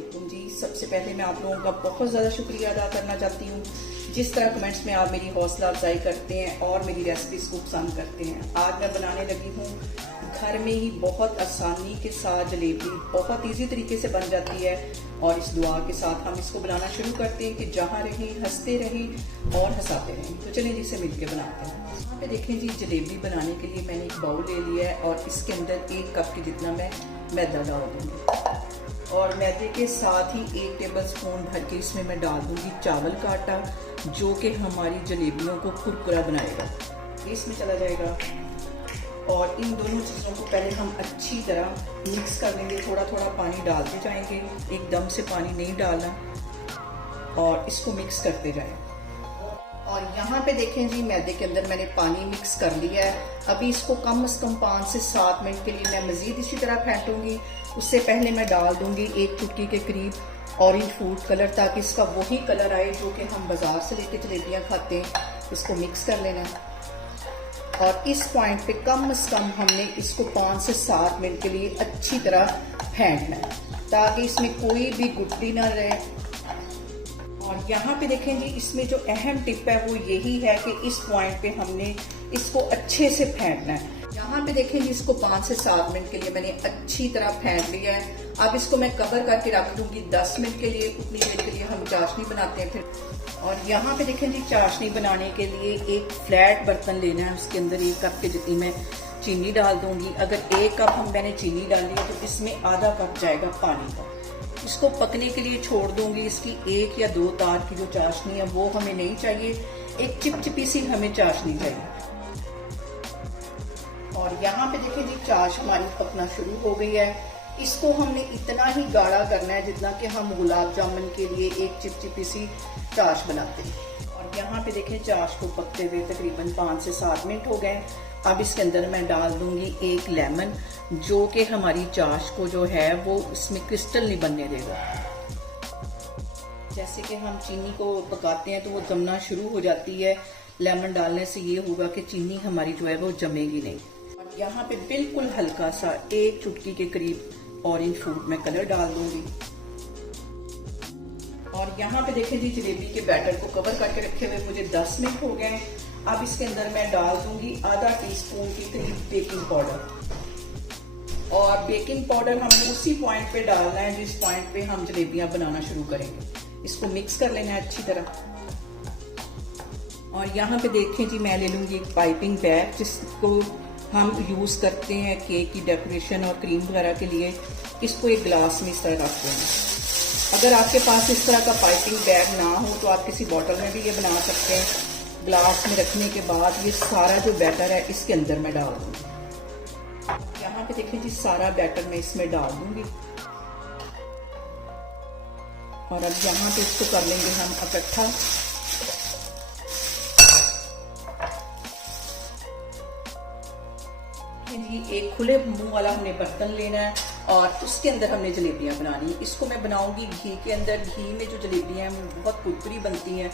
वालेकुम जी। सबसे पहले मैं आप लोगों का बहुत ज़्यादा शुक्रिया अदा करना चाहती हूँ जिस तरह कमेंट्स में आप मेरी हौसला अफजाई करते हैं और मेरी रेसिपीज को पसंद करते हैं। आज मैं बनाने लगी हूँ घर में ही बहुत आसानी के साथ जलेबी, बहुत इजी तरीके से बन जाती है। और इस दुआ के साथ हम इसको बनाना शुरू करते हैं कि जहाँ रहें हंसते रहें और हंसाते रहें। तो चलिए जी इसे मिलके बनाते हैं। यहाँ पे देखें जी, जलेबी बनाने के लिए मैंने एक बाउल ले लिया है और इसके अंदर 1 कप के जितना मैं मैदा डाल दूंगी और मैदे के साथ ही 1 टेबलस्पून भर के इसमें मैं डाल दूंगी चावल का आटा, जो कि हमारी जलेबियों को कुरकुरा बनाएगा। इसमें चला जाएगा और इन दोनों चीज़ों को पहले हम अच्छी तरह मिक्स कर लेंगे। थोड़ा थोड़ा पानी डालते जाएंगे, एकदम से पानी नहीं डालना, और इसको मिक्स करते जाएं। और यहाँ पे देखें जी, मैदे के अंदर मैंने पानी मिक्स कर लिया है। अभी इसको कम से कम 5 से 7 मिनट के लिए मैं मज़ीद इसी तरह फेंटूंगी। उससे पहले मैं डाल दूंगी 1 चुटकी के करीब ऑरेंज फूड कलर, ताकि इसका वही कलर आए जो कि हम बाजार से लेके जलेबियाँ खाते हैं। इसको मिक्स कर लेना है और इस पॉइंट पे कम से कम हमने इसको 5 से 7 मिनट के लिए अच्छी तरह फेंटना है, ताकि इसमें कोई भी गुठली ना रहे। और यहाँ पे देखें जी, इसमें जो अहम टिप है वो यही है कि इस पॉइंट पे हमने इसको अच्छे से फेंटना है। यहाँ पे देखें जी, इसको 5 से 7 मिनट के लिए मैंने अच्छी तरह फेंट लिया है। अब इसको मैं कवर करके रख दूंगी 10 मिनट के लिए। उतनी देर के लिए हम चाशनी बनाते हैं फिर। और यहाँ पे देखें जी, चाशनी बनाने के लिए एक फ्लैट बर्तन लेना है। उसके अंदर 1 कप के जितनी मैं चीनी डाल दूंगी। अगर 1 कप मैंने चीनी डाली है तो इसमें आधा कप जाएगा पानी का। इसको पकने के लिए छोड़ दूंगी। इसकी 1 या 2 तार की जो चाशनी है वो हमें नहीं चाहिए, एक चिपचिपी सी हमें चाशनी चाहिए। और यहाँ पे देखिए जी, चाश हमारी पकना शुरू हो गई है। इसको हमने इतना ही गाढ़ा करना है जितना कि हम गुलाब जामुन के लिए एक चिपचिपी सी चाश बनाते हैं। और यहाँ पे देखें, चाश को पकते हुए तकरीबन 5 से 7 मिनट हो गए। अब इसके अंदर मैं डाल दूंगी 1 लेमन, जो कि हमारी चाश को जो है वो इसमें क्रिस्टल नहीं बनने देगा। जैसे कि हम चीनी को पकाते हैं तो वो जमना शुरू हो जाती है। लेमन डालने से ये होगा कि चीनी हमारी जो है वो जमेगी नहीं। और यहाँ पे बिल्कुल हल्का सा 1 चुटकी के करीब ऑरेंज फूड में कलर डाल दूंगी। और यहाँ पे देखें जी, जलेबी के बैटर को कवर करके रखे हुए मुझे 10 मिनट हो गए। अब इसके अंदर मैं डाल दूंगी आधा टीस्पून के करीब बेकिंग पाउडर। और बेकिंग पाउडर हमें उसी पॉइंट पे डालना है जिस पॉइंट पे हम जलेबियां बनाना शुरू करेंगे। इसको मिक्स कर लेना है अच्छी तरह। और यहाँ पे देखें जी, मैं ले लूंगी एक पाइपिंग बैग, जिसको हम यूज करते हैं केक की डेकोरेशन और क्रीम वगैरह के लिए। इसको एक ग्लास में इस तरह रख देना। अगर आपके पास इस तरह का पाइपिंग बैग ना हो तो आप किसी बॉटल में भी ये बना सकते हैं। ग्लास में रखने के बाद ये सारा जो बैटर है इसके अंदर मैं डाल दूंगी। यहाँ पे देखिए जी, सारा बैटर मैं इसमें डाल दूंगी। और अब यहाँ पे इसको कर लेंगे हम इकट्ठा। जी, एक खुले मुंह वाला हमने बर्तन लेना है और उसके अंदर हमने जलेबियां बनानी है। इसको मैं बनाऊंगी घी के अंदर। घी में जो जलेबियां हैं वो बहुत कुरकुरी बनती हैं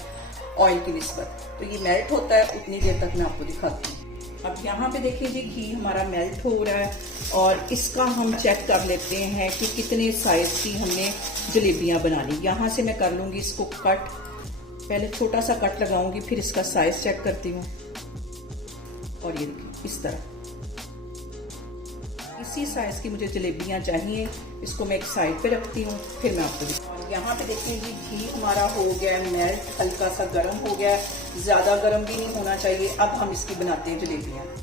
ऑयल की निस्बत। तो ये मेल्ट होता है, उतनी देर तक मैं आपको दिखाती हूँ। अब यहाँ पे देखिए जी, घी हमारा मेल्ट हो रहा है और इसका हम चेक कर लेते हैं कि कितने साइज की हमने जलेबियां बनानी। यहाँ से मैं कर लूंगी इसको कट। पहले छोटा सा कट लगाऊंगी, फिर इसका साइज चेक करती हूँ। और ये देखिए इस तरह, इसी साइज की मुझे जलेबियां चाहिए। इसको मैं एक साइड पे रखती हूँ, फिर मैं आपको दिखाऊंगी। यहाँ पे देखिए जी, घी हमारा हो गया है मेल्ट, हल्का सा गर्म हो गया है, ज्यादा गर्म भी नहीं होना चाहिए। अब हम इसकी बनाते हैं जलेबियां।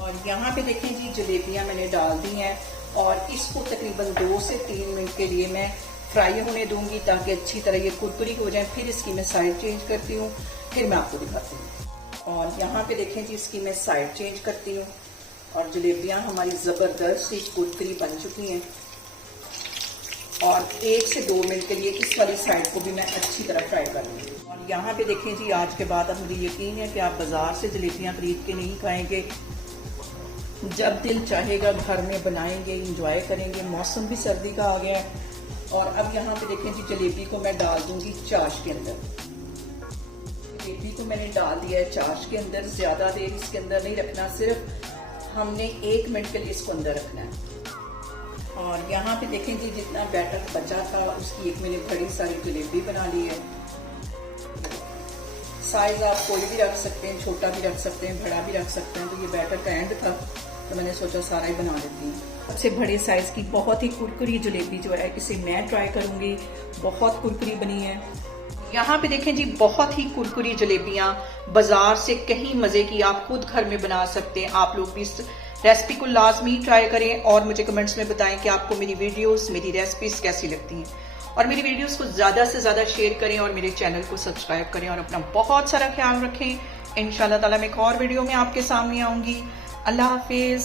और यहाँ पे देखें जी, जलेबियां मैंने डाल दी हैं और इसको तकरीबन 2 से 3 मिनट के लिए मैं फ्राई होने दूंगी, ताकि अच्छी तरह ये कुरकुरी हो जाए। फिर इसकी मैं साइड चेंज करती हूँ, फिर मैं आपको दिखाती हूँ। और यहाँ पे देखें जी, इसकी मैं साइड चेंज करती हूँ और जलेबियां हमारी जबरदस्त सी कुरकुरी बन चुकी हैं। और 1 से 2 मिनट के लिए इस वाली साइड को भी मैं अच्छी तरह फ्राई कर लूँगी। और यहाँ पे देखें जी, आज के बाद अब मुझे यकीन है कि आप बाजार से जलेबियाँ खरीद के नहीं खाएंगे। जब दिल चाहेगा घर में बनाएंगे, इंजॉय करेंगे। मौसम भी सर्दी का आ गया है। और अब यहाँ पे देखें जी, जलेबी को मैं डाल दूंगी चाश के अंदर। जलेबी को मैंने डाल दिया है चाश के अंदर। ज्यादा देर इसके अंदर नहीं रखना, सिर्फ हमने 1 मिनट के लिए इसको अंदर रखना है। और यहाँ पे देखें जी, जितना बैटर बचा था उसकी एक मैंने बड़ी सारी जलेबी बना ली है। साइज आप कोई भी रख सकते हैं, छोटा भी रख सकते हैं, बड़ा भी रख सकते हैं। तो ये बैटर का एंड था तो मैंने सोचा सारा ही बना लेती हूँ। सबसे बड़े साइज की बहुत ही कुरकुरी जलेबी जो है, इसे मैं ट्राई करूंगी। बहुत कुरकुरी बनी है। यहाँ पे देखें जी, बहुत ही कुरकुरी जलेबियां बाजार से कहीं मजे की आप खुद घर में बना सकते हैं। आप लोग भी इस रेसिपी को लाजमी ट्राई करें और मुझे कमेंट्स में बताएं कि आपको मेरी वीडियोस, मेरी रेसिपीज कैसी लगती हैं। और मेरी वीडियोस को ज्यादा से ज्यादा शेयर करें और मेरे चैनल को सब्सक्राइब करें और अपना बहुत सारा ख्याल रखें। इंशाल्लाह ताला मैं एक और वीडियो में आपके सामने आऊंगी। अल्लाह हाफिज।